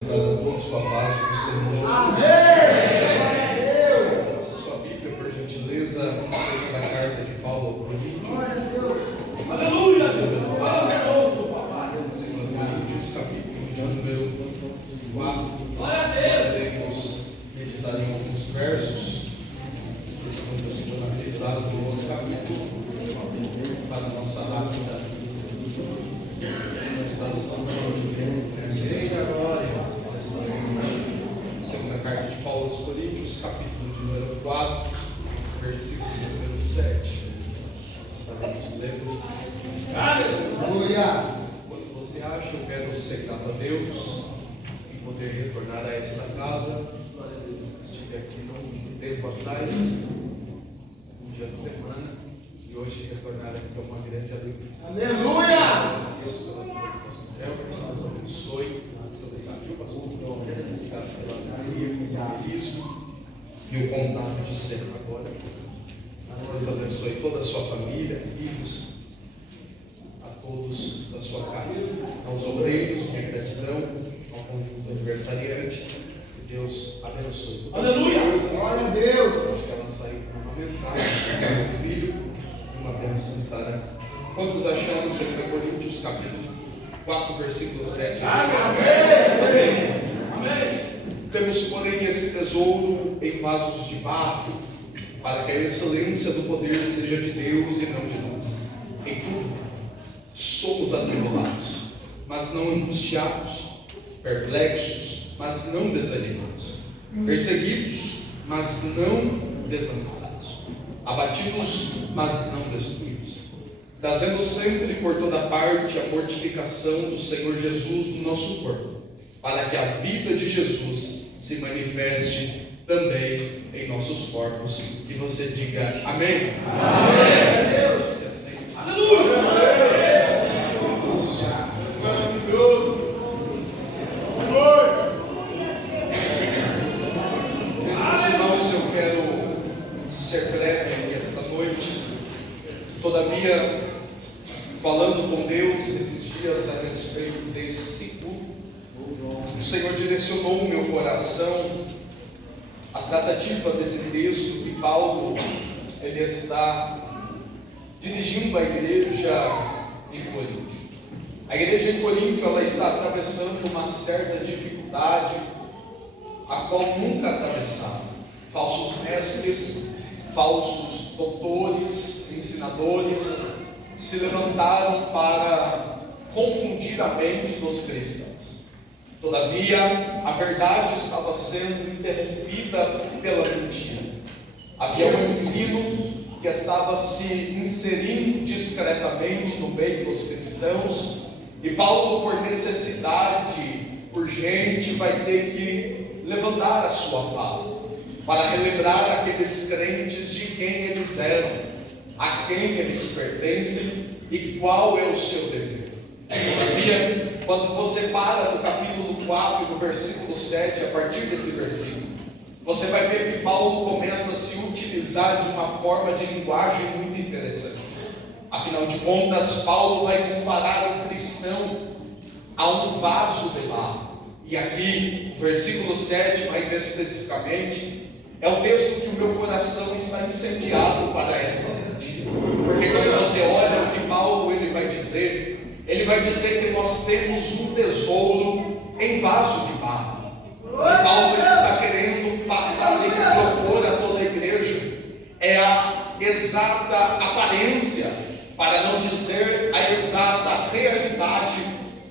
Para todos com a paz do Senhor. Amém! Nossa sua Bíblia, por gentileza, segunda carta de Paulo ao Coríntios. Aleluia! Segunda Coríntios, capítulo de número 4. Glória a Deus! Nós iremos meditar em alguns versos que estão disponibilizados nesse capítulo para a nossa rápida meditação. Segunda carta de Paulo aos Coríntios, capítulo de número 4, versículo de número 7. Estaremos lendo. Aleluia! Quando você acha, eu quero ser grato a Deus e poder retornar a esta casa. Estive aqui há um tempo atrás, um dia de semana, e hoje retornar aqui é uma grande alegria. Aleluia! Deus, pela vida do pastor Helbert, Deus abençoe. Muito obrigado, viu, pastor? Obrigado pela alegria, isso e o contato de sempre agora. Deus abençoe toda a sua família, filhos, a todos da sua casa, aos obreiros, minha gratidão, ao conjunto aniversariante. Que Deus abençoe. Aleluia! Glória a Deus! Acho que ela saiu para amamentar meu filho, uma bênção estar aqui. Quantos achamos 2 Coríntios capítulo 4, versículo 7? Amém! Amém. Temos, porém, esse tesouro em vasos de barro, para que a excelência do poder seja de Deus e não de nós. Em tudo, somos atribulados, mas não angustiados, perplexos, mas não desanimados, perseguidos, mas não desamparados, abatidos, mas não destruídos, trazendo sempre por toda parte a mortificação do Senhor Jesus no nosso corpo, para que a vida de Jesus se manifeste também em nossos corpos. Que você diga amém. Amém. Se aceite. Aleluia! Meus irmãos, eu quero ser breve aqui esta noite. Todavia, falando com Deus esses dias a respeito desse culto, o Senhor direcionou o meu coração a tratativa desse texto que Paulo ele está dirigindo à igreja em Corinto. A igreja em Corinto ela está atravessando uma certa dificuldade a qual nunca atravessaram. Falsos mestres, falsos doutores, ensinadores se levantaram para confundir a mente dos cristãos. Todavia, a verdade estava sendo interrompida pela mentira. Havia um ensino que estava se inserindo discretamente no meio dos cristãos, e Paulo, por necessidade urgente, vai ter que levantar a sua fala para relembrar aqueles crentes de quem eles eram, a quem eles pertencem e qual é o seu dever. Todavia, quando você para no capítulo 4 e no versículo 7, a partir desse versículo, você vai ver que Paulo começa a se utilizar de uma forma de linguagem muito interessante. Afinal de contas, Paulo vai comparar o cristão a um vaso de barro. E aqui, versículo 7, mais especificamente, é o texto que o meu coração está incendiado para essa noite. Porque quando você olha o que Paulo ele vai dizer que nós temos um tesouro em vaso de barro. E Paulo ele está querendo passar e propor a toda a igreja é a exata aparência, para não dizer a exata realidade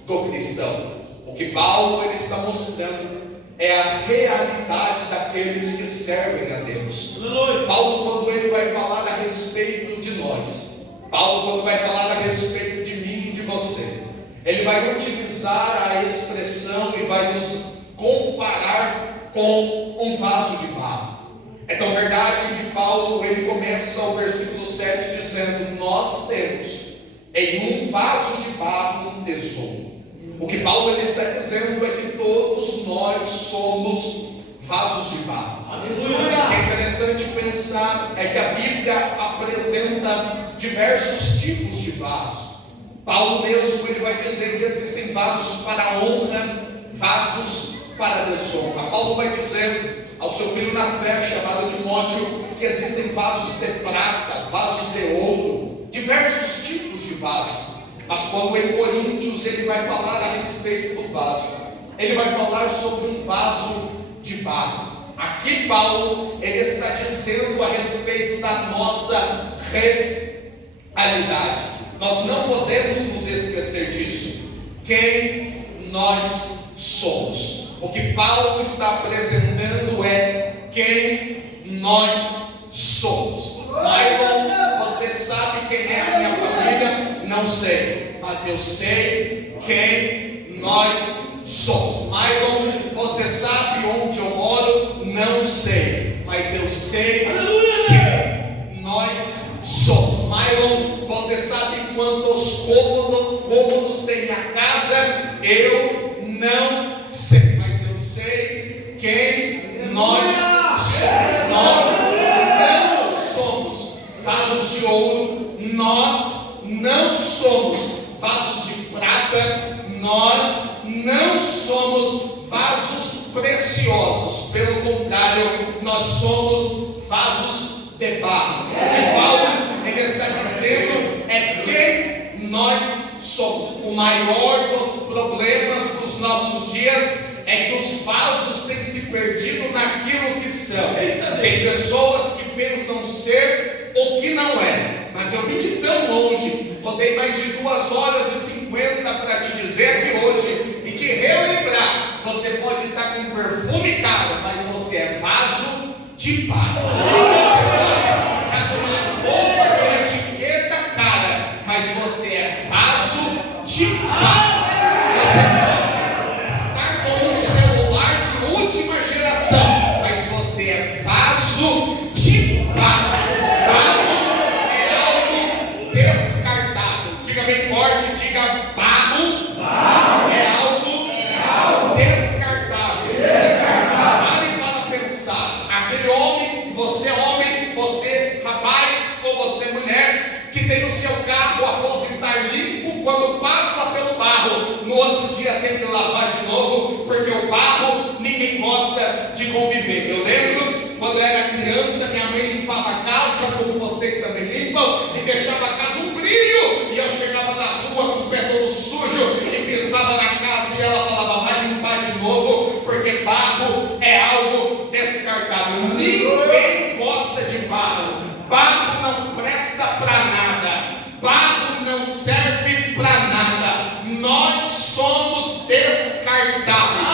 do cristão. O que Paulo ele está mostrando é a realidade daqueles que servem a Deus. Paulo, quando ele vai falar a respeito de nós, Paulo, quando vai falar a respeito de mim e de você, ele vai utilizar a expressão e vai nos comparar com um vaso de barro. É tão verdade que Paulo ele começa o versículo 7 dizendo: nós temos em um vaso de barro um tesouro. O que Paulo ele está dizendo é que todos nós somos vasos de barro. Aleluia! O que é interessante pensar é que a Bíblia apresenta diversos tipos de vasos. Paulo mesmo ele vai dizer que existem vasos para a honra, vasos para a desonra. Paulo vai dizer ao seu filho na fé, chamado Timóteo, que existem vasos de prata, vasos de ouro, diversos tipos de vaso. Mas quando em Coríntios ele vai falar a respeito do vaso, ele vai falar sobre um vaso de barro. Aqui Paulo, ele está dizendo a respeito da nossa realidade. Nós não podemos nos esquecer disso. Quem nós somos. O que Paulo está apresentando é quem nós somos. Mylon, você sabe quem é a minha família? Não sei, mas eu sei quem nós somos. Mylon, você sabe onde eu moro? Não sei, mas eu sei quem nós somos. Mylon, você sabe quantos cômodos tem minha casa? Eu não sei, mas eu sei quem nós somos. Nós não somos vasos de ouro, nós não somos vasos de prata, nós não somos vasos preciosos. Pelo contrário, nós somos vasos de barro. O que Paulo ele está dizendo é quem nós somos. O maior dos problemas dos nossos dias é que os vasos têm se perdido naquilo que são. Tem pessoas que pensam ser o que não é. Mas eu vim de tão longe, rodei mais de 2h50 para te dizer aqui hoje e te relembrar: você pode estar com perfume caro, mas você é vaso de barro. Você pode estar com uma roupa com etiqueta cara, mas você é vaso de barro. Você pode estar com um celular de última geração, mas você é vaso de barro. Barro é algo descartável. Diga bem forte, diga barro. Barro é algo descartável. Pare para pensar. Aquele homem, você rapaz ou você mulher, que tem o seu carro após estar limpo, quando passa pelo barro, no outro dia tem que lavar de novo, porque o barro ninguém gosta de conviver. Eu lembro quando eu era criança, minha mãe limpava a casa, como vocês também limpam, e deixava a casa um brilho, e eu chegava na rua com o pé todo sujo e pisava na casa e ela falava: vai limpar de novo, porque barro é algo descartável. Ninguém gosta de barro. Barro não presta para nada, barro não serve para nada. Nós somos descartáveis,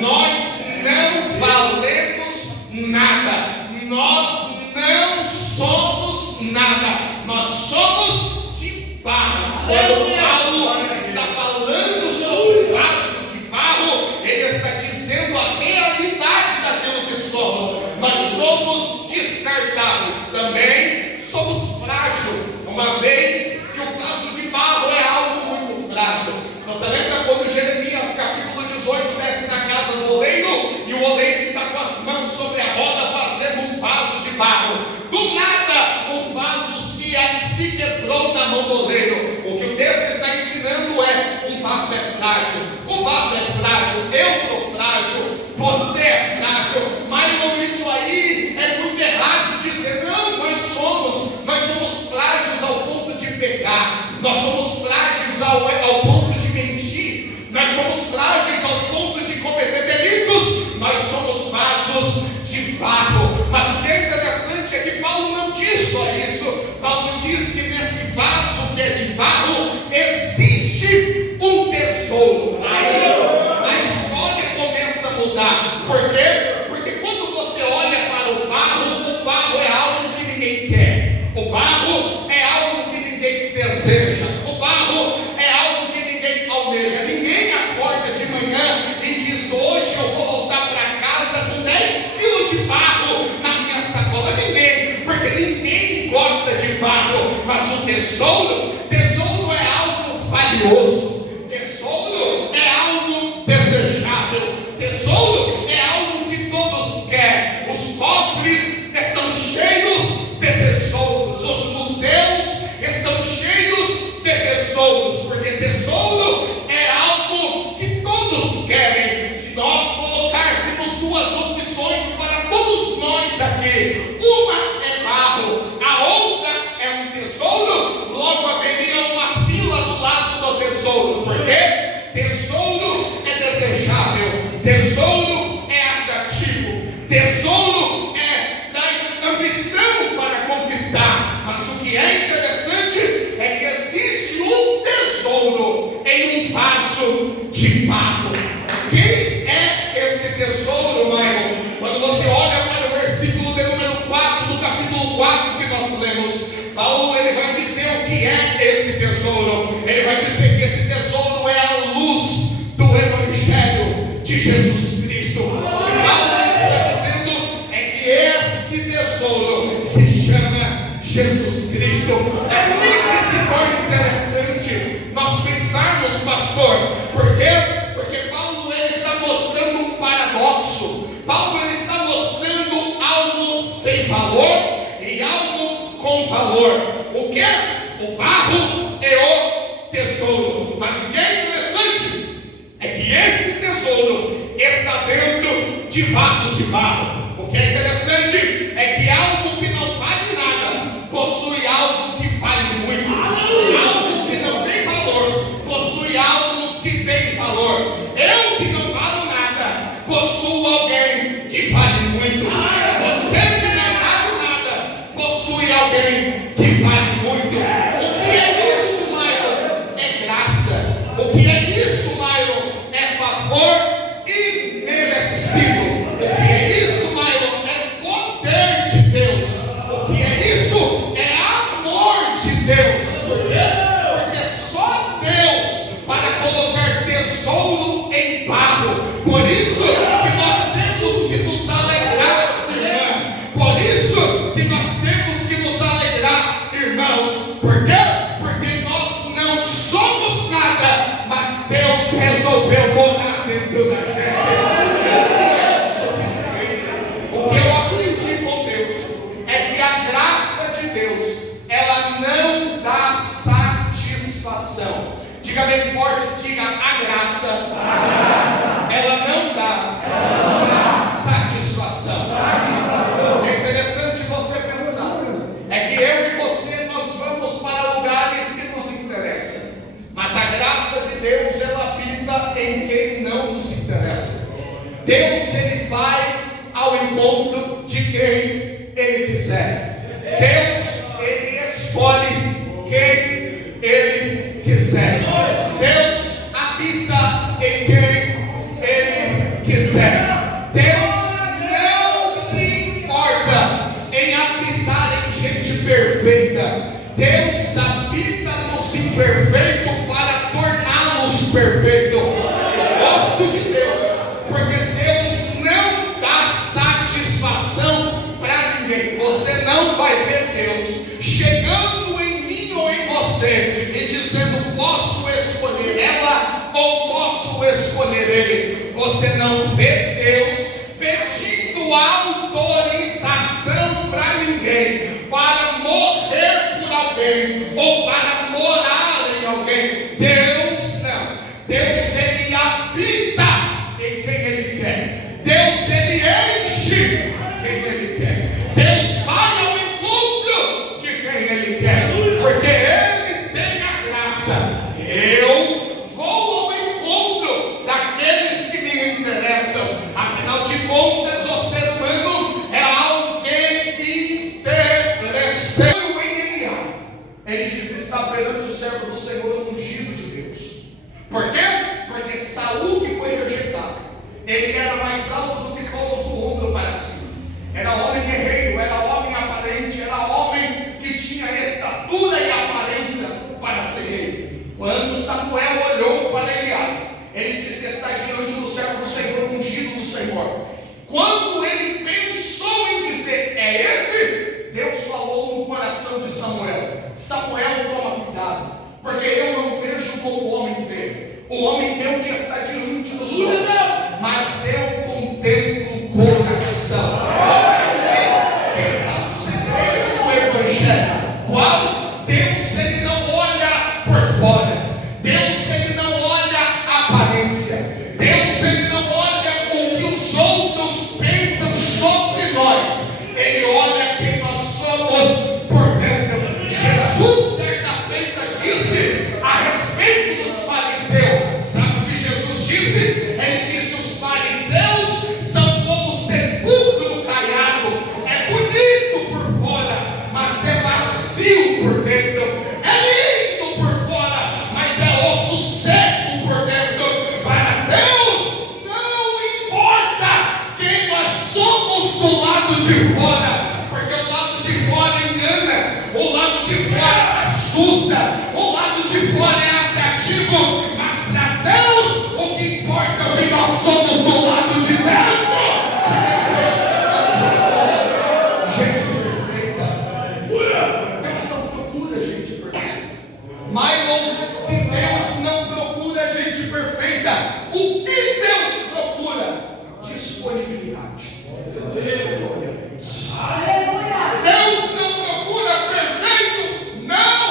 nós não valemos nada, nós não somos nada, nós somos de barro. Quando Paulo está falando sobre o vaso de barro, ele está dizendo a realidade daquilo que somos. Nós somos descartáveis, também somos frágeis, uma vez que o vaso de barro é algo muito frágil. Você lembra quando Jeremias capítulo 18 desce na casa do oleiro e o oleiro está com as mãos sobre a roda fazendo um vaso de barro? Do nada o vaso se quebrou na mão do oleiro. O que o texto está ensinando é: um vaso é frágil, o vaso é frágil, eu sou frágil, você é frágil. Mas não, isso aí é muito errado dizer. Não, nós somos frágeis ao ponto de pecar, nós somos frágeis ao ponto de mentir, nós somos frágeis ao ponto de cometer delitos, nós somos vasos de barro. Mas o que é interessante é que Paulo não diz só isso. Paulo diz que nesse vaso que é de barro existe um tesouro. Aí a história começa a mudar. Por quê? Porque quando você olha para o barro é algo que ninguém quer, o barro é algo que ninguém deseja, o barro é algo que ninguém almeja. Ninguém acorda de manhã e diz: hoje eu vou voltar para casa com 10 quilos de barro na minha sacola. Ninguém, porque ninguém gosta de barro. Mas o tesouro é algo valioso, tesouro é algo desejável, tesouro é algo que todos querem. Os cofres estão cheios de tesouros, os museus estão cheios de tesouros, porque tesouro é algo que todos querem. Se nós que uma é barro, a outra é um tesouro, logo haveria uma fila do lado do tesouro. Por quê? Tesouro é desejável, tesouro é atrativo, tesouro traz ambição para conquistar. Mas o que é interessante é que existe um tesouro em um vaso de barro. Quem é esse tesouro, Maio? Quando você olha para o versículo de número 4 do capítulo 4 que nós lemos, Paulo ele vai dizer o que é esse tesouro. Ele vai dizer que esse tesouro é a luz do Evangelho de Jesus Cristo. O que Paulo está dizendo é que esse tesouro se chama Jesus Cristo. É muito que se torna interessante nós pensarmos, pastor. Por quê? Porque Paulo ele está mostrando um paradoxo. Paulo ele está mostrando algo sem valor e algo com valor. O que? O barro e o tesouro. Mas o que é interessante é que esse tesouro está dentro de vasos de barro. O que é interessante é que algo que não vale nada possui algo que vale muito. Algo que não tem valor possui algo que tem valor. Eu que não valo nada possuo alguém que vale muito. Você que não vale nada possui alguém que vale muito. O que é isso, Maio? É graça. O que é isso, Maio? É favor imerecido. O que é isso, Maio? É poder de Deus. O que é isso? É amor de Deus. Por quê? Porque só Deus para colocar tesouro em barro. Por isso que nós temos que nos alegrar, irmã. Por isso que nós temos que nos alegrar, irmãos. Por quê? Porque nós não somos nada, mas Deus resolveu morar dentro da gente. Isso é o suficiente. O que eu aprendi com Deus é que a graça de Deus, ela não dá satisfação. Diga bem forte, diga a graça. Ela não dá satisfação. É interessante você pensar. É que eu e você nós vamos para lugares que nos interessam. Mas a graça de Deus ela habita em quem não nos interessa. Deus ele vai ao encontro de quem ele quiser. Deus ele escolhe quem ele quiser. Deus habita em quem ele quiser. Deus não se importa em habitar em gente perfeita. Deus habita nos imperfeitos para torná-los perfeitos. Eu gosto de Deus, porque Deus não dá satisfação para ninguém. Você não vai ver Deus chegando em mim ou em você e dizendo: posso escolher ela ou posso escolher ele. Você não vê Deus pedindo autorização para ninguém para morrer por alguém ou para morar em alguém. Deus não. Deus ele habita em quem ele quer. Deus ele enche quem ele quer. Deus vai ao encontro de quem ele quer, porque ele tem a graça. Eu vou ao encontro daqueles que me interessam. Afinal de contas, o ser humano é alguém interessado em Eliá. Ele diz: está perante o servo do Senhor, ungido de Deus. Por quê? Porque Saul, que foi rejeitado, ele era mais alto do que todos do ombro para cima. Era homem guerreiro, era homem aparente, era homem que tinha estatura e aparência para ser rei. Quando Samuel olhou para Eliá, ele disse: está diante do servo do Senhor, ungido do Senhor. Quando ele pensou em dizer: é esse? Deus falou no coração de Samuel: Samuel, toma cuidado, porque eu não vejo como o homem vê. O homem vê o que está diante dos olhos, mas eu contemplo o coração. Que está o segredo do Evangelho. Qual? Deus ele não olha por fora. Deus ele não olha a aparência. Deus ele não olha o que os outros pensam sobre nós. Ele de fora, porque o lado de fora engana, o lado de fora assusta, o lado de fora é atrativo, mas para Deus o que importa é o que nós somos do lado de dentro. Mas se Deus não procura gente perfeita, o que Deus procura? Disponibilidade. Deus não procura perfeito? Não!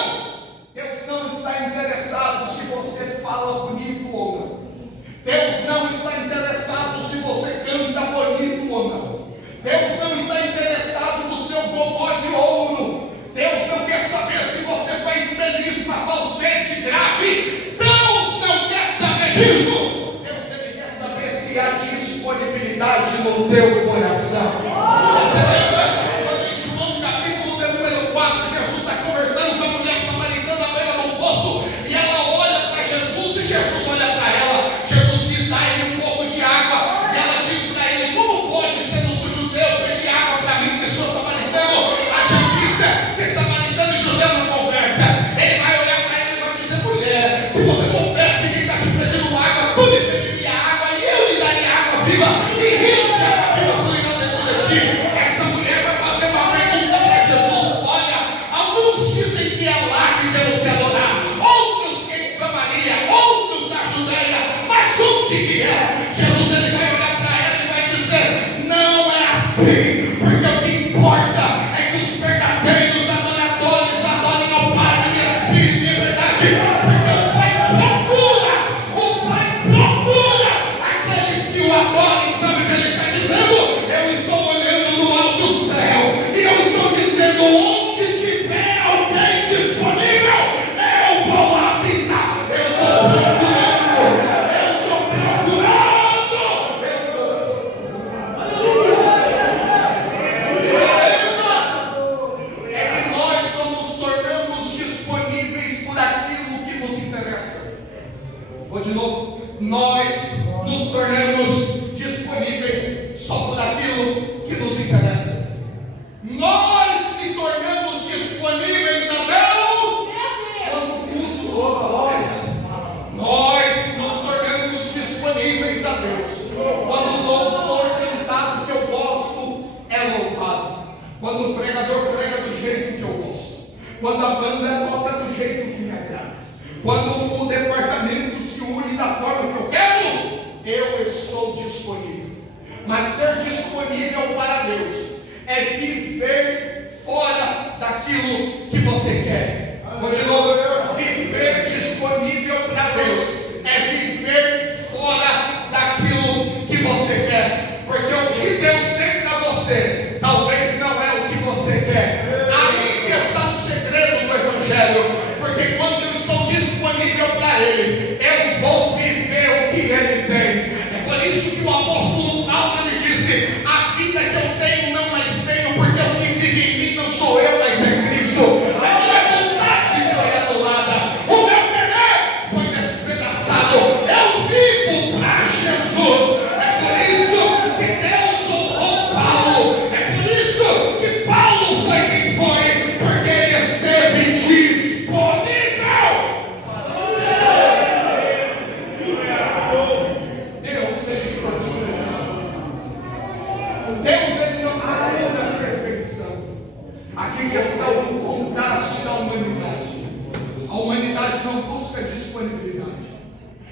Deus não está interessado se você fala bonito ou não. Deus não está interessado se você canta bonito ou não. Deus não está interessado no seu gogó de ouro. Deus não quer saber se você faz melisma, falsete, grave. Deus não quer saber disso. Deus, ele quer saber se há disponibilidade no teu coração. Você lembra quando em João capítulo de número 4, Jesus está conversando com a mulher samaritana à beira do poço, e ela olha para Jesus e Jesus olha para ela. Jesus diz: dá ele um pouco de água, e ela diz para ele: como pode, sendo tu judeu, pedir água para mim que sou samaritano? Haja vista que samaritano e judeu não conversa. Ele vai olhar para ela e vai dizer: mulher, se você soubesse quem está te pedindo água, tu me pediria água e eu lhe daria água viva, e rios de água viva fluirão dentro de ti. Essa mulher vai fazer uma pergunta para Jesus. Olha, alguns dizem que é lá que temos que adorar, outros que em Samaria, outros na Judeia, mas onde que é? Jesus, ele vai olhar para ela e vai dizer: não é assim, porque o que importa é que os verdadeiros adoradores adorem ao Pai em espírito e em verdade, porque o Pai procura aqueles que o adorem. Sabe o que ele está dizendo? Eu estou olhando do alto céu e eu estou dizendo: onde tiver alguém disponível, eu vou habitar. Eu estou é que nós só nos tornamos disponíveis por aquilo que nos interessa. Vou de novo. Nós nos tornamos disponíveis só por aquilo que nos interessa. Nós se tornamos disponíveis a Deus quando o culto nos favorece. Nós nos tornamos disponíveis a Deus quando o louvor cantado que eu gosto é louvado, quando o pregador prega do jeito que eu gosto, quando a banda toca do jeito que me agrada, quando o departamento se une da forma que eu quero, eu estou disponível. Mas ser disponível para Deus é viver fora daquilo que você quer. Vou de novo. Viver disponível para Deus é viver fora daquilo que você quer, porque o que Deus tem para você talvez não é o que você quer. Aí que está o segredo do Evangelho, porque quando eu estou disponível para Ele, eu vou viver o que Ele tem. É por isso que o apóstolo Paulo me disse: a vida que eu tenho não mais tenho, porque o que vive em mim não sou eu, mas é Cristo. A minha vontade foi anulada, o meu querer foi despedaçado, eu vivo para Jesus. É por isso que Deus honrou Paulo, é por isso que Paulo foi quem foi, porque ele esteve disponível. Deus, ele procura disso. Deus, ele não procura a perfeição. Aqui que está o contraste da humanidade. A humanidade não busca disponibilidade.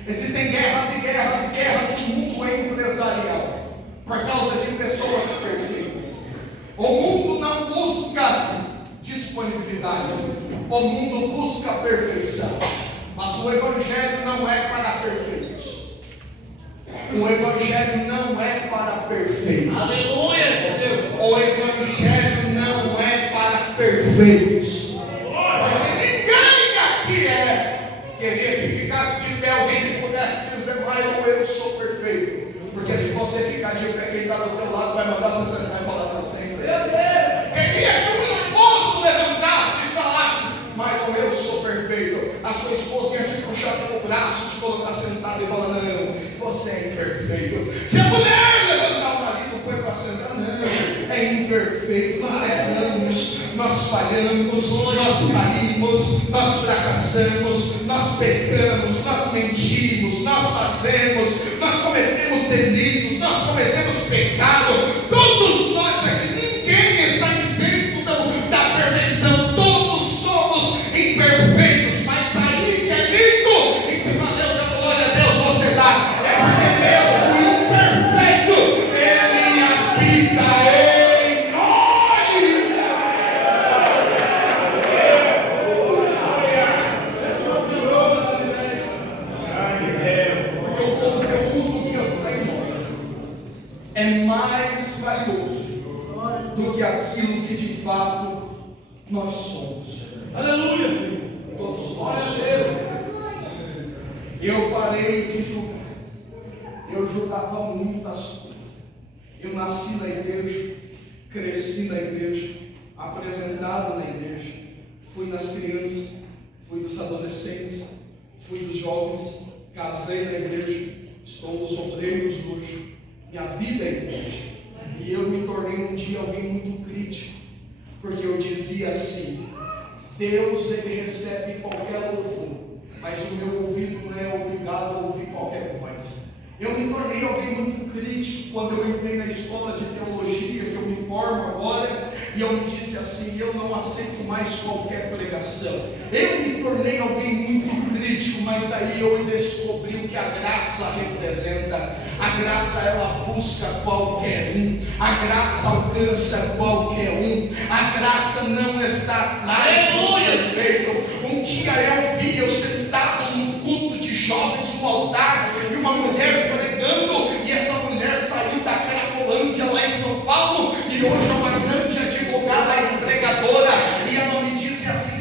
Existem guerras e guerras e guerras no mundo empresarial por causa de pessoas perfeitas. O mundo não busca disponibilidade, o mundo busca perfeição. Mas o Evangelho não é para perfeitos. O Evangelho não é para perfeitos. Aleluia, Deus. O Evangelho não é para perfeitos. Porque ninguém aqui queria que ficasse de pé alguém que pudesse dizer: mas eu sou perfeito. Porque se você ficar de pé, quem está do teu lado vai mandar você vai falar para você. Queria que um esposo levantasse e falasse: mas eu sou perfeito. A sua esposa ia te puxar pelo braço, te colocar sentado e falar: não, você é imperfeito. Se a mulher levantar o marido, põe para sentar: não, é imperfeito. imperfeito, nós erramos, nós falhamos, nós caímos, nós fracassamos, nós pecamos, nós mentimos, nós fazemos, nós cometemos delitos, nós cometemos pecado. Todos nós aqui, ninguém está isento da perfeição, todos somos imperfeitos, mas aí que é lindo, e se valeu da glória a Deus você dá, é porque mesmo imperfeito, Ele habita em nós. Porque o conteúdo que está em nós é mais valioso do que aquilo que de fato nós somos. Aleluia, Senhor. Todos nós somos. Eu parei de julgar. Eu julgava muitas coisas. Eu nasci na igreja, cresci na igreja, apresentado na igreja, fui nas crianças, fui dos adolescentes, fui dos jovens, casei na igreja, estou nos obreiros hoje. Minha vida é igreja. E eu me tornei um dia alguém muito crítico, porque eu dizia assim: Deus, Ele recebe qualquer louvor, mas o meu ouvido não é obrigado a ouvir qualquer voz. Eu me tornei alguém muito crítico quando eu entrei na escola de teologia, que eu me formo agora, e eu me disse assim: eu não aceito mais qualquer pregação. Eu me tornei alguém muito crítico, mas aí eu descobri o que a graça representa. A graça, ela busca qualquer um, a graça alcança qualquer um, a graça não está atrás do ser feito. Um dia eu sentado num culto de jovens no altar, e uma mulher pregando, e essa mulher saiu da Cracolândia lá em São Paulo, e hoje é uma grande advogada e pregadora, e ela me disse assim: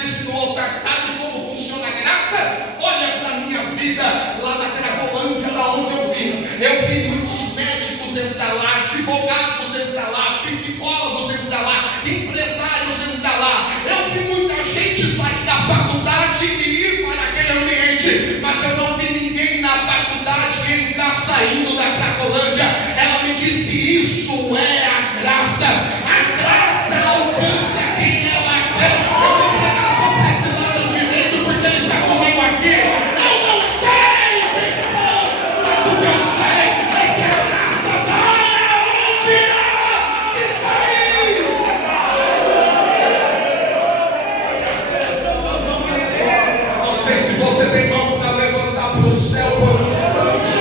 disse no altar, sabe como funciona a graça? Olha para a minha vida lá na Cracolândia, da onde eu vim. Eu vi muitos médicos entrar lá, advogados entrar lá, psicólogos entrar lá, empresários entrar lá. Eu vi muita gente sair da faculdade e ir para aquele ambiente, mas eu não vi ninguém na faculdade entrar saindo da Cracolândia. Ela me disse: isso é a graça. A graça alcança quem ela quer. Eu vou pregar só para esse lado direito, porque ele está comigo aqui. Eu não sei quem são, mas o que eu sei é que a graça vai aonde ela quiser ir. Não sei se você tem mão para levantar para o céu por um instante.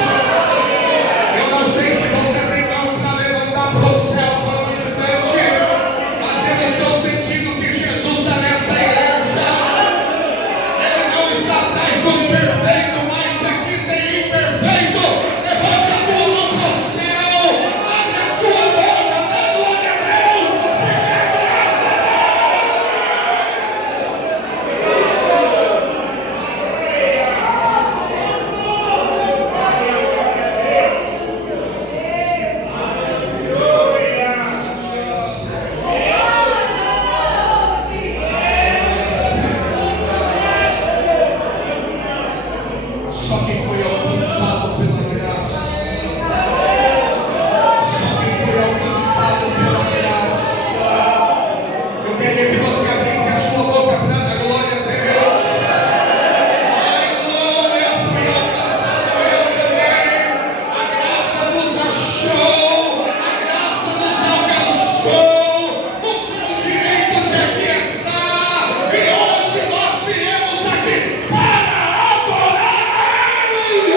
Eu não sei se você tem mão para levantar para o céu por um instante, mas eu estou sentindo que Jesus está nessa igreja. Ele não está atrás dos perfeitos, mas aqui tem imperfeito. Levante a tua mão para o céu, abre a sua boca, dê glória a Deus, porque a graça só quem foi alcançado pela graça, só quem foi alcançado pela graça. Eu queria que você abrisse a sua boca para dar glória a Deus. Aleluia, fui alcançado eu também. A graça nos achou, a graça nos alcançou, nos deu o direito de aqui estar, e hoje nós viemos aqui para adorar Ele.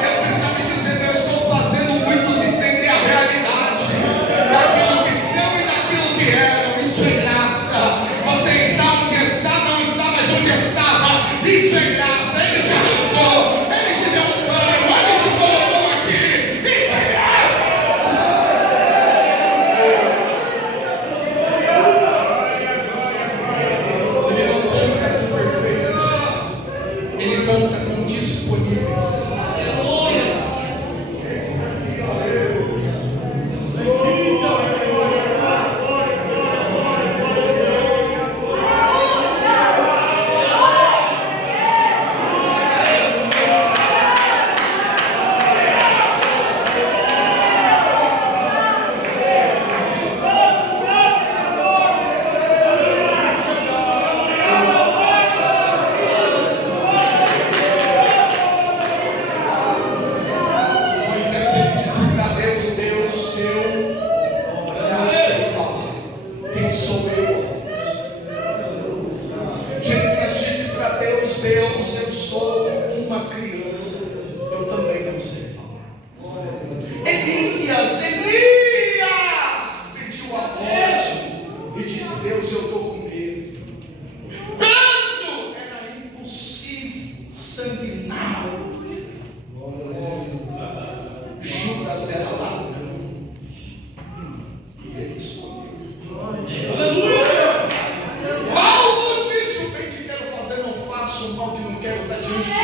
Deus está me dizendo: eu estou fazendo muitos entender a realidade daquilo que são e daquilo que eram. Isso é graça. Você está onde está, não está mais onde estava. Isso é graça. Ele te arrancou, Ele te deu um banho, Ele te colocou aqui. Isso é graça. Ele não conta com perfeitos, Ele conta com disponíveis. Deus, eu sou uma criança, eu também não sei falar. Elias pediu a morte e disse: Deus, eu estou com medo. Pedro era impulsivo, sanguinário. Judas era ladrão e ele escondeu. Paulo disse: o bem que quero fazer não faço, o mal que não quero está diante de mim.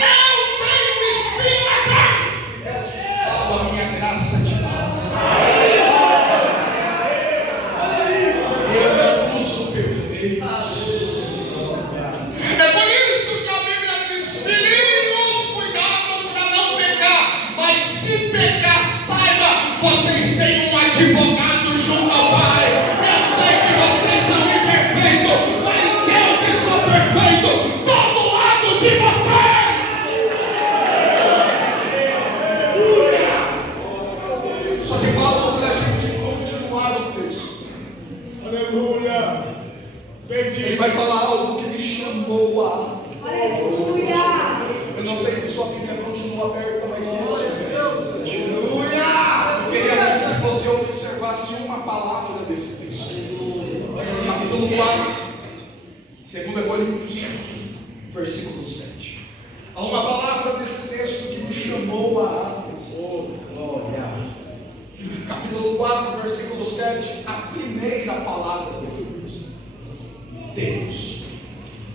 Eu tenho um espinho na carne. E Deus disse: Paulo, a minha graça te basta. Eu não uso perfeitos. É por isso que a Bíblia diz: filhinhos, cuidado para não pecar, mas se pecar, saiba, vocês têm um advogado junto ao Pai. Eu sei que vocês são imperfeitos, mas eu que sou perfeito, estou do lado de vocês. Só que Paulo, para a gente continuar o texto, Aleluia. ele vai falar algo que me chamou a. Eu não sei se sua Bíblia continua aberta, mas se estiver, eu queria muito que você observasse uma palavra desse texto. Capítulo 4, 2 Coríntios, versículo 7. Há uma palavra desse texto que me chamou a atenção. Capítulo 4, versículo 7, a primeira palavra desse texto: Deus.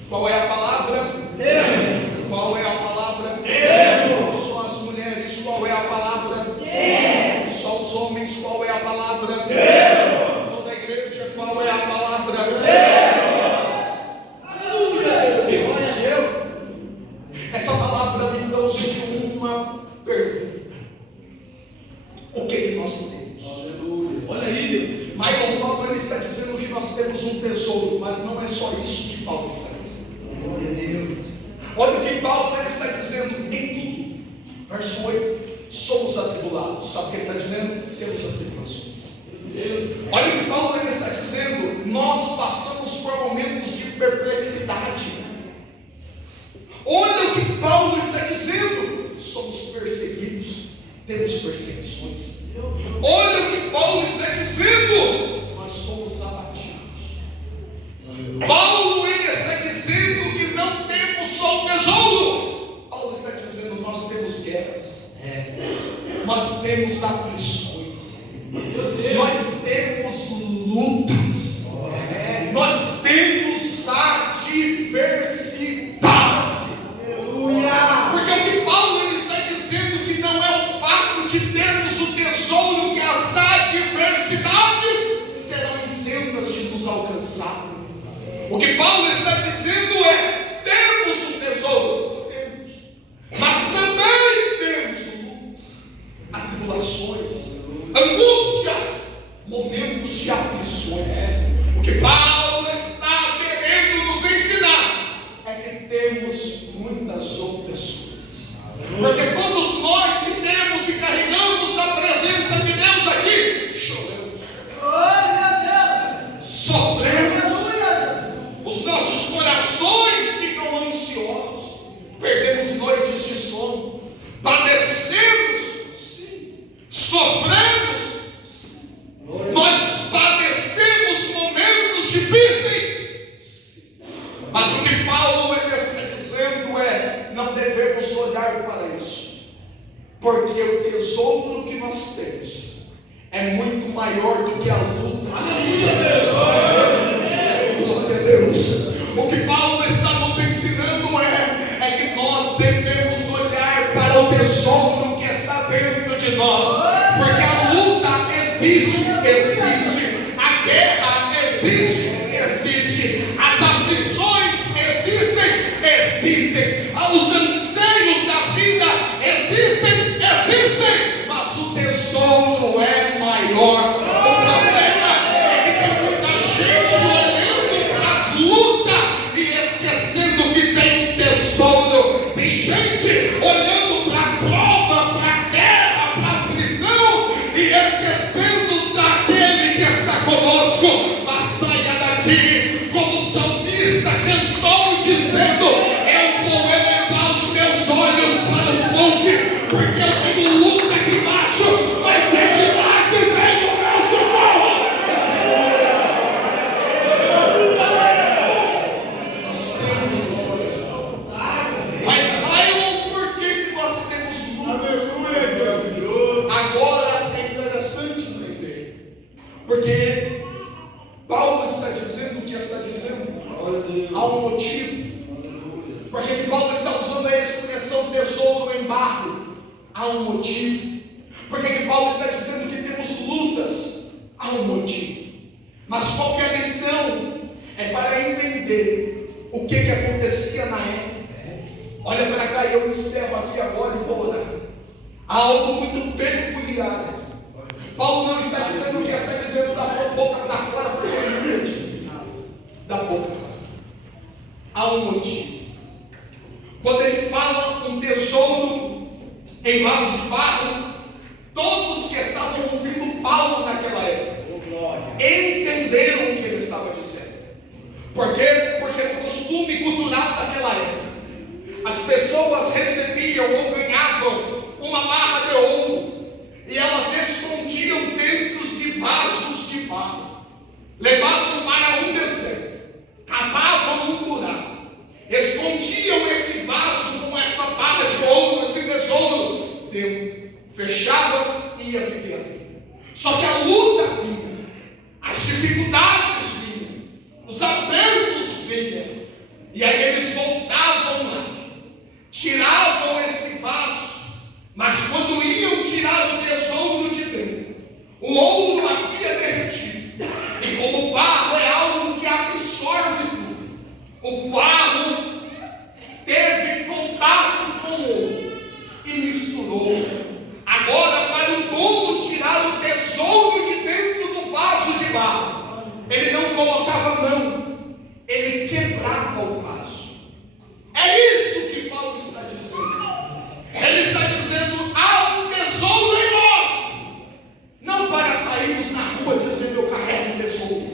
Qual é a palavra? Deus. Qual é a palavra? Deus. Só as mulheres, qual é a palavra? Deus. Só os homens, qual é a palavra? Deus. Toda a igreja, qual é a palavra? Deus. Essa palavra me trouxe uma pergunta: o que nós temos? Olha aí, Deus. Mas Paulo ele está dizendo que nós temos um tesouro, mas não é só isso que Paulo está dizendo. Olha o que Paulo ele está dizendo em tudo. Verso 8: somos atribulados. Sabe o que ele está dizendo? Temos atribulações. Olha o que Paulo ele está dizendo: nós passamos por momentos de perplexidade. Olha o que Paulo está dizendo: somos perseguidos, temos perseguições. Olha o que Paulo está dizendo: nós somos abatidos. Paulo ele está dizendo que não temos só o tesouro. Paulo está dizendo: nós temos guerras, nós temos aflições, nós temos lutas, nós temos adversidade. Porque o que Paulo ele está dizendo que não é o fato de termos o tesouro, que as adversidades serão isentas de nos alcançar. O que Paulo está dizendo é: temos o tesouro, temos, mas também temos lutas, atribulações, angústias, momentos de aflições. O que Paulo está querendo nos ensinar é que temos muitas outras coisas. Porque todos nós que temos e carregamos a presença de Deus aqui, choramos, sofremos, os nossos corações ficam ansiosos, perdemos noites de sono, padecemos, sim, sofremos, sim. Nós padecemos momentos difíceis, sim. Mas o que Paulo ele está dizendo é: não devemos olhar para isso, porque o tesouro que nós temos é muito maior do que a luta que nós temos. Glória a Deus. O que Paulo está nos ensinando é que nós devemos olhar para o tesouro que está dentro de nós, porque a luta existe, a guerra existe, as aflições existem, os anseios da vida existem, mas o tesouro é maior. O problema é que tem muita gente olhando para as lutas e esquecendo que tem um tesouro. Tem gente olhando para a prova, para a guerra, para a aflição e esquecendo daquele que está conosco. Mas saia daqui como o salmista cantou, dizendo: eu os olhos para os montes, porque eu tenho luta aqui embaixo, mas é de lá que vem o meu socorro. Nós temos esse olho. Mas Raio, por que nós temos lutas? Agora é interessante entender, porque Paulo está dizendo o que está dizendo. Há um motivo. Porque Paulo está usando a expressão tesouro no embargo. Há um motivo. Porque Paulo está dizendo que temos lutas. Há um motivo. Mas qual que é a lição? É para entender o que acontecia na época. Olha para cá, eu encerro aqui agora e vou orar. Há algo muito peculiar. Paulo não está dizendo o que está dizendo da boca para fora, porque ele nunca disse nada. Da boca para fora. Há um motivo. Quando ele fala um tesouro em vaso de barro, todos que estavam ouvindo Paulo naquela época entenderam o que ele estava dizendo. Por quê? Porque no costume cultural daquela época, as pessoas recebiam ou ganhavam uma barra de ouro e elas escondiam dentro de vasos de barro, levavam para um deserto, cavavam um buraco, escondiam esse vaso com essa barra de ouro, esse tesouro dentro, fechavam e ia viver a vida. Só que a luta vinha, as dificuldades vinham, os apertos vinham, e aí eles voltavam lá, tiravam esse vaso, mas quando iam tirar o tesouro de dentro, o ouro havia derretido, e como o barro é algo que absorve tudo, o barro teve contato com o ouro e misturou. Agora, para o dono tirar o tesouro de dentro do vaso de barro, ele não colocava a mão, ele quebrava o vaso. É isso que Paulo está dizendo. Ele está dizendo: há um tesouro em nós, não para sairmos na rua dizendo eu carrego um tesouro.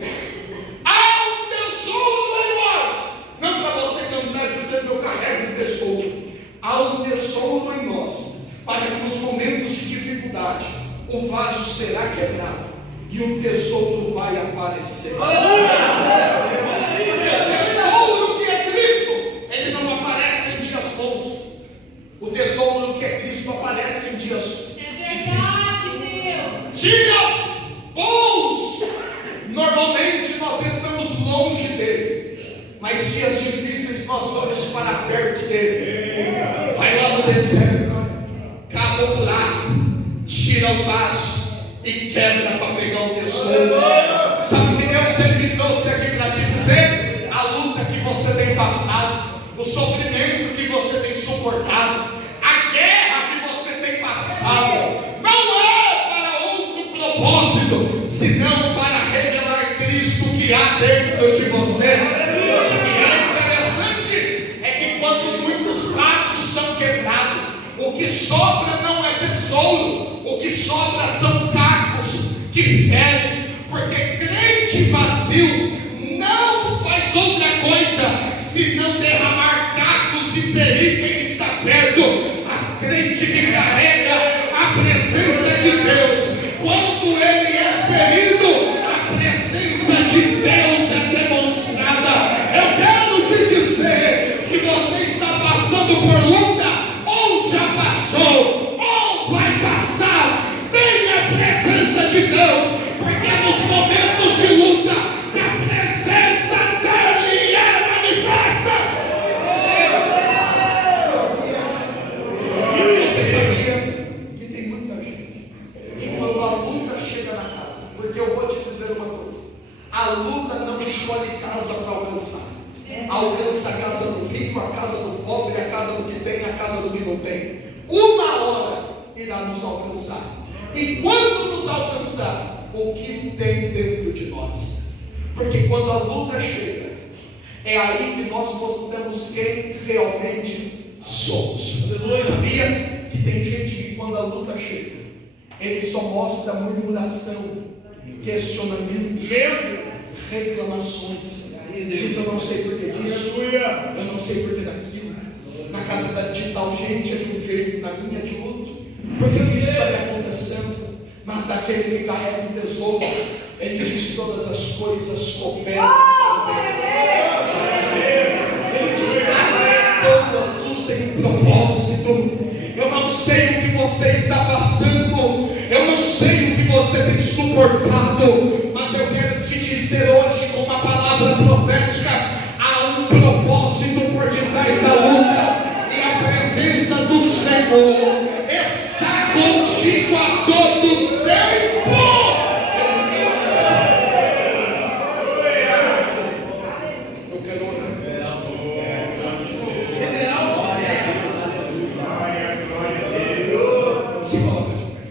Há um tesouro em nós, não para você cantar dizendo eu carrego um tesouro. Há um tesouro em nós, para que nos momentos de dificuldade o vaso será quebrado e o tesouro vai aparecer. Porque o tesouro que é Cristo, ele não aparece em dias bons. O tesouro que é Cristo aparece em dias difíceis. Dias bons, normalmente nós estamos longe dele, mas dias difíceis nós vamos para perto dele. Vai lá no deserto, cava o buraco, tira o vaso e quebra para pegar o tesouro. Sabe que Deus me trouxe aqui para te dizer? A luta que você tem passado, o sofrimento que você tem suportado, a guerra que você tem passado, não é para outro propósito, senão para revelar Cristo que há dentro de você. O que é interessante é que quando muitos vasos são quebrados, o que sobra não é tesouro, o que sobra são cacos que ferem, porque crente vazio não faz outra coisa senão derramar cacos e ferir quem está perto. As crentes que carrega a presença de Deus, quando ele é ferido, a presença de Deus é demonstrada. Eu quero te dizer, se você está passando por luta, ou já passou, ou vai passar, tenha a presença de Deus, porque nos momentos de luta, que a presença dele é manifesta. Você sabia que tem muita gente que quando a luta chega na casa, porque eu vou te dizer uma coisa, a luta não escolhe casa para alcançar. Alcança a casa do rico, a casa do pobre, a casa do que tem, a casa do que não tem. Uma hora irá nos alcançar. E quando nos alcançar, o que tem dentro de nós? Porque quando a luta chega, é aí que nós mostramos quem realmente somos. Sabia que tem gente que quando a luta chega, ele só mostra murmuração, questionamentos, reclamações. Diz: eu não sei por que disso, eu não sei por que daquilo. Na casa de tal gente é de um jeito, na minha é de outro. Por que isso está me acontecendo? Mas daquele que carrega um tesouro, ele diz: todas as coisas cooperam para o bem. Ele diz: nada é toda, tudo tem um propósito. Eu não sei o que você está passando, eu não sei o que você tem suportado, mas eu quero te dizer hoje, com uma palavra profética: há um propósito por detrás da luta, e a presença do Senhor está contigo a todo tempo. Eu quero orar. Se coloca de pé.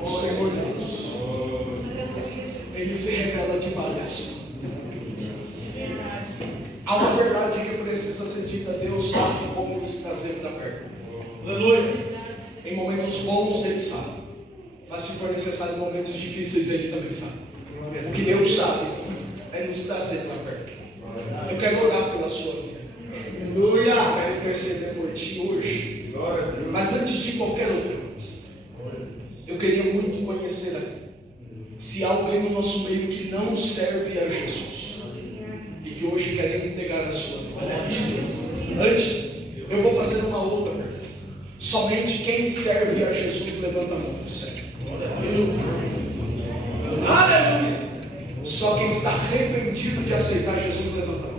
O Senhor Deus, Ele se revela de várias formas. Há uma verdade que precisa ser dita: Deus sabe como nos trazer da perto. Em momentos bons Ele sabe, mas se for necessário em momentos difíceis Ele também sabe. O que Deus sabe é nos trazer para perto. Eu quero orar pela sua vida. Eu quero interceder por ti hoje. Mas antes de qualquer outra coisa, eu queria muito conhecer aqui se há alguém no nosso meio que não serve a Jesus e que hoje quer entregar a sua vida. Antes, eu vou fazer uma outra pergunta. Somente quem serve a Jesus levanta a mão do céu. Só quem está arrependido de aceitar Jesus levanta a mão.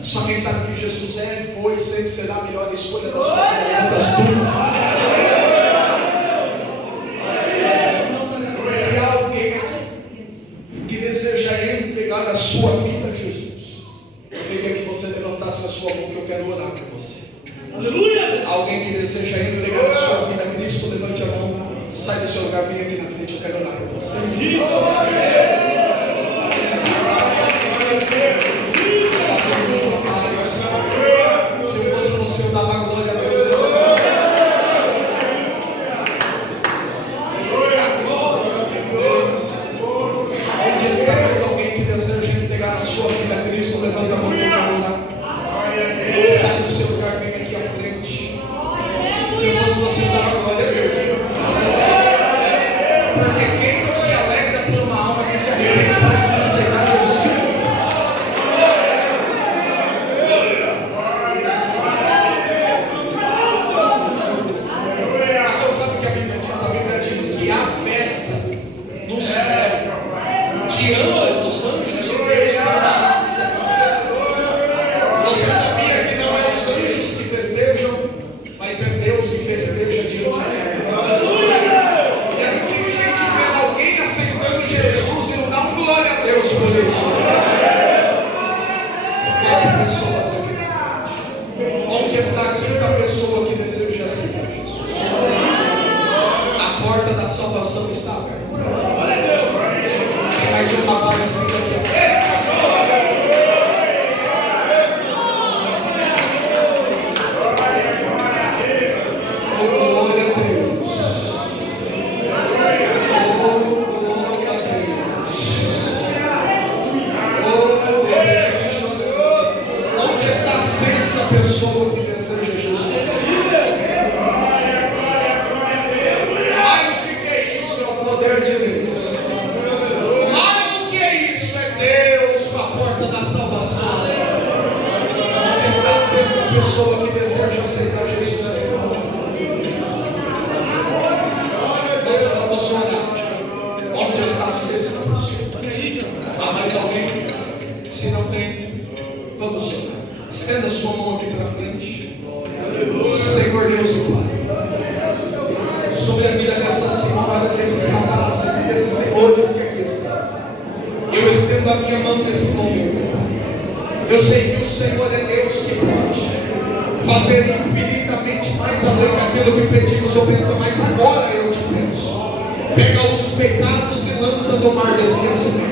Só quem sabe que Jesus é, foi, sempre será a melhor escolha da sua vida. Levanta as tuas. Se há alguém aqui que deseja entregar a sua vida a Jesus, eu queria que você levantasse a sua mão, que eu quero orar por você. Aleluia! Alguém que deseja entregar a sua vida a Cristo, levante a mão, sai do seu lugar, vem aqui na frente, eu quero orar por você. Se eu fosse você, eu dava glória a Deus. Onde está mais alguém que deseja entregar a sua vida a Cristo? Levanta a mão e orar. Sai do seu lugar, vem aqui à frente. Se eu fosse você, eu dava glória a Deus. Porque quem não se alegra por uma alma que se arrepende precisa aceitar Jesus de novo. Você sabe o que a Bíblia diz? A Bíblia diz que há festa no céu diante dos anjos de Deus. Você sabia que não é os anjos que festejam, mas é Deus que festeja diante do céu. E aí tem gente vendo alguém aceitando Jesus e não dá uma glória a Deus por isso. 4 pessoas aqui na frente. Onde está a quinta pessoa que deseja aceitar Jesus? A porta da salvação está aberta. Tem mais uma voz aqui. Pessoa que deseja Jesus. Mais do que é isso, é o poder de Deus. Mais do que é isso, é Deus com a porta da salvação. Onde está a sexta pessoa que deseja aceitar Jesus? Nós vamos orar. Onde está a sexta pessoa? Há mais alguém? Se não tem, vamos orar. Estenda sua mão aqui para frente. Senhor Deus e Pai, sobre a vida dessa senhora, desses rapazes, desses senhores que aqui estão, eu estendo a minha mão nesse momento, Pai. Eu sei que o Senhor é Deus que pode fazer infinitamente mais além daquilo que pedimos ou pensamos, mas agora eu te peço, pega os pecados e lança no mar desse esquecimento.